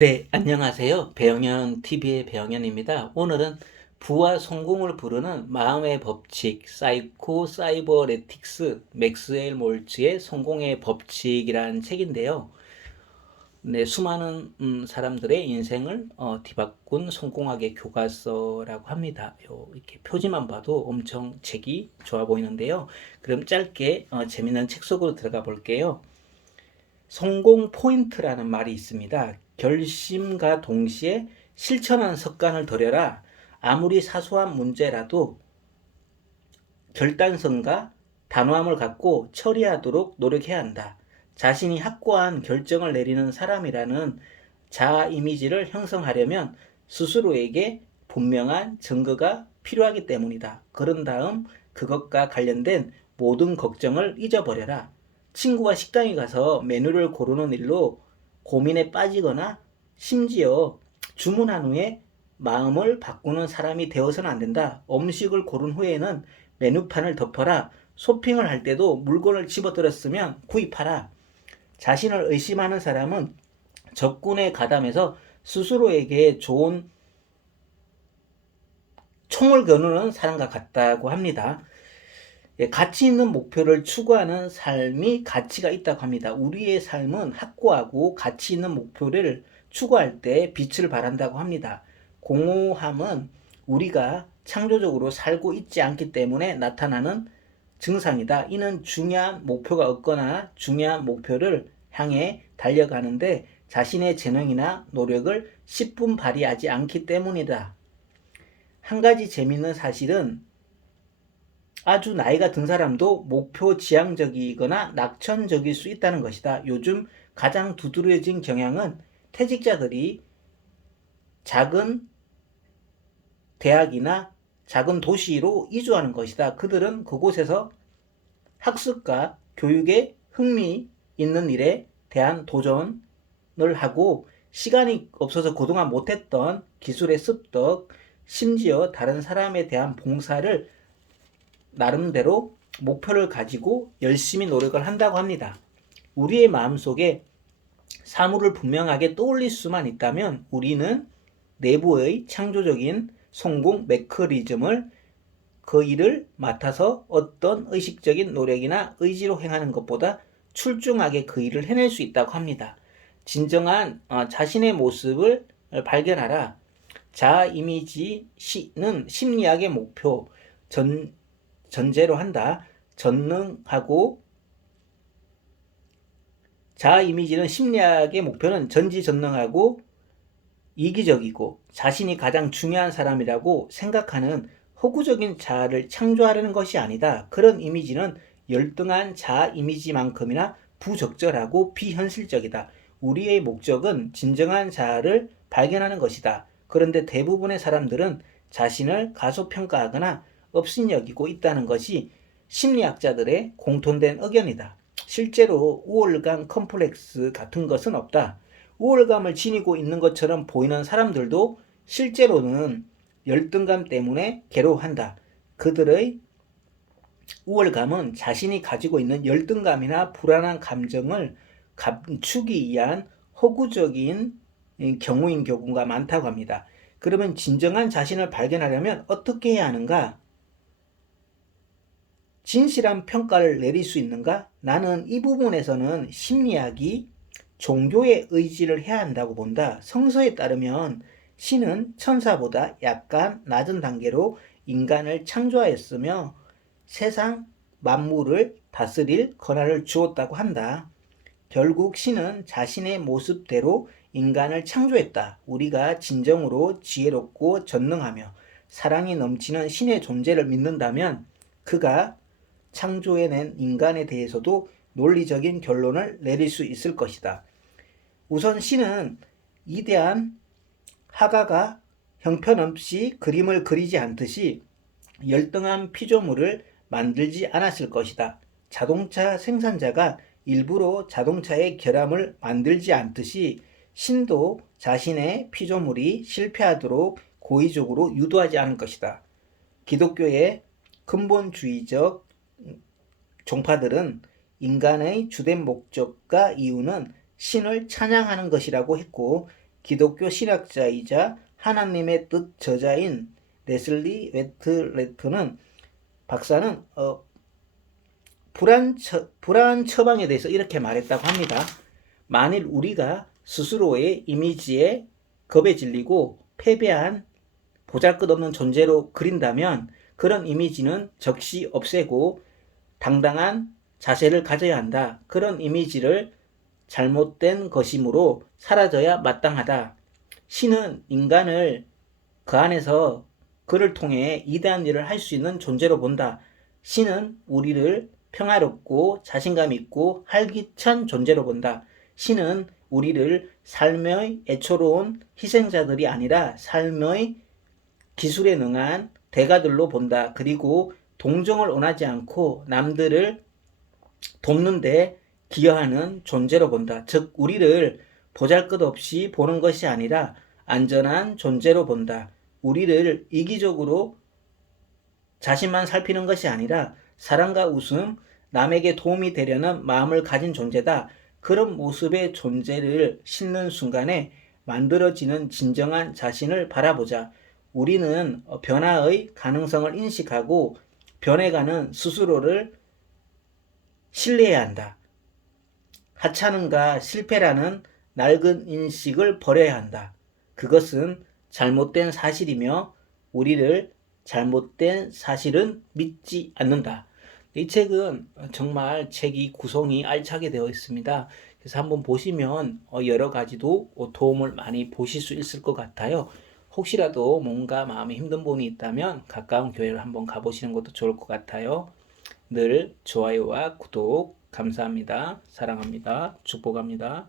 네, 안녕하세요. 배영현 TV의 배영현입니다. 오늘은 부와 성공을 부르는 마음의 법칙, 사이버레틱스, 맥스웰 몰츠의 성공의 법칙이라는 책인데요. 네, 수많은 사람들의 인생을 뒤바꾼 성공학의 교과서라고 합니다. 이렇게 표지만 봐도 엄청 책이 좋아 보이는데요. 그럼 짧게 재밌는 책 속으로 들어가 볼게요. 성공 포인트라는 말이 있습니다. 결심과 동시에 실천한 습관을 들여라. 아무리 사소한 문제라도 결단성과 단호함을 갖고 처리하도록 노력해야 한다. 자신이 확고한 결정을 내리는 사람이라는 자아 이미지를 형성하려면 스스로에게 분명한 증거가 필요하기 때문이다. 그런 다음 그것과 관련된 모든 걱정을 잊어버려라. 친구와 식당에 가서 메뉴를 고르는 일로 고민에 빠지거나 심지어 주문한 후에 마음을 바꾸는 사람이 되어서는 안 된다. 음식을 고른 후에는 메뉴판을 덮어라. 쇼핑을 할 때도 물건을 집어들었으면 구입하라. 자신을 의심하는 사람은 적군에 가담해서 스스로에게 좋은 총을 겨누는 사람과 같다고 합니다. 가치 있는 목표를 추구하는 삶이 가치가 있다고 합니다. 우리의 삶은 확고하고 가치 있는 목표를 추구할 때 빛을 발한다고 합니다. 공허함은 우리가 창조적으로 살고 있지 않기 때문에 나타나는 증상이다. 이는 중요한 목표가 없거나 중요한 목표를 향해 달려가는데 자신의 재능이나 노력을 10분 발휘하지 않기 때문이다. 한 가지 재미있는 사실은 아주 나이가 든 사람도 목표 지향적이거나 낙천적일 수 있다는 것이다. 요즘 가장 두드러진 경향은 퇴직자들이 작은 대학이나 작은 도시로 이주하는 것이다. 그들은 그곳에서 학습과 교육에 흥미 있는 일에 대한 도전을 하고 시간이 없어서 그동안 못했던 기술의 습득, 심지어 다른 사람에 대한 봉사를 나름대로 목표를 가지고 열심히 노력을 한다고 합니다. 우리의 마음속에 사물을 분명하게 떠올릴 수만 있다면 우리는 내부의 창조적인 성공 메커니즘을 그 일을 맡아서 어떤 의식적인 노력이나 의지로 행하는 것보다 출중하게 그 일을 해낼 수 있다고 합니다. 진정한 자신의 모습을 발견하라. 자아 이미지는 심리학의 목표, 전제로 한다. 전능하고 자아 이미지는 심리학의 목표는 전지전능하고 이기적이고 자신이 가장 중요한 사람이라고 생각하는 허구적인 자아를 창조하려는 것이 아니다. 그런 이미지는 열등한 자아 이미지만큼이나 부적절하고 비현실적이다. 우리의 목적은 진정한 자아를 발견하는 것이다. 그런데 대부분의 사람들은 자신을 가소평가하거나 업신여기고 있다는 것이 심리학자들의 공통된 의견이다. 실제로 우월감 컴플렉스 같은 것은 없다. 우월감을 지니고 있는 것처럼 보이는 사람들도 실제로는 열등감 때문에 괴로워한다. 그들의 우월감은 자신이 가지고 있는 열등감이나 불안한 감정을 감추기 위한 허구적인 경우인 경우가 많다고 합니다. 그러면 진정한 자신을 발견하려면 어떻게 해야 하는가? 진실한 평가를 내릴 수 있는가? 나는 이 부분에서는 심리학이 종교의 의지를 해야 한다고 본다. 성서에 따르면 신은 천사보다 약간 낮은 단계로 인간을 창조하였으며 세상 만물을 다스릴 권한을 주었다고 한다. 결국 신은 자신의 모습대로 인간을 창조했다. 우리가 진정으로 지혜롭고 전능하며 사랑이 넘치는 신의 존재를 믿는다면 그가 창조해낸 인간에 대해서도 논리적인 결론을 내릴 수 있을 것이다. 우선 신은 위대한 화가가 형편없이 그림을 그리지 않듯이 열등한 피조물을 만들지 않았을 것이다. 자동차 생산자가 일부러 자동차의 결함을 만들지 않듯이 신도 자신의 피조물이 실패하도록 고의적으로 유도하지 않을 것이다. 기독교의 근본주의적 종파들은 인간의 주된 목적과 이유는 신을 찬양하는 것이라고 했고 기독교 신학자이자 하나님의 뜻 저자인 레슬리 웨틀레트는 박사는 불안 처방에 대해서 이렇게 말했다고 합니다. 만일 우리가 스스로의 이미지에 겁에 질리고 패배한 보잘것없는 존재로 그린다면 그런 이미지는 즉시 없애고 당당한 자세를 가져야 한다. 그런 이미지를 잘못된 것이므로 사라져야 마땅하다. 신은 인간을 그 안에서 그를 통해 이대한 일을 할 수 있는 존재로 본다. 신은 우리를 평화롭고 자신감 있고 활기찬 존재로 본다. 신은 우리를 삶의 애초로운 희생자들이 아니라 삶의 기술에 능한 대가들로 본다. 그리고 동정을 원하지 않고 남들을 돕는데 기여하는 존재로 본다. 즉 우리를 보잘것없이 보는 것이 아니라 안전한 존재로 본다. 우리를 이기적으로 자신만 살피는 것이 아니라 사랑과 웃음, 남에게 도움이 되려는 마음을 가진 존재다. 그런 모습의 존재를 싣는 순간에 만들어지는 진정한 자신을 바라보자. 우리는 변화의 가능성을 인식하고 변해가는 스스로를 신뢰해야 한다. 하찮음과 실패라는 낡은 인식을 버려야 한다. 그것은 잘못된 사실이며 우리를 잘못된 사실은 믿지 않는다. 이 책은 정말 책이 구성이 알차게 되어 있습니다. 그래서 한번 보시면 여러 가지도 도움을 많이 보실 수 있을 것 같아요. 혹시라도 뭔가 마음에 힘든 부분이 있다면 가까운 교회를 한번 가보시는 것도 좋을 것 같아요. 늘 좋아요와 구독 감사합니다. 사랑합니다. 축복합니다.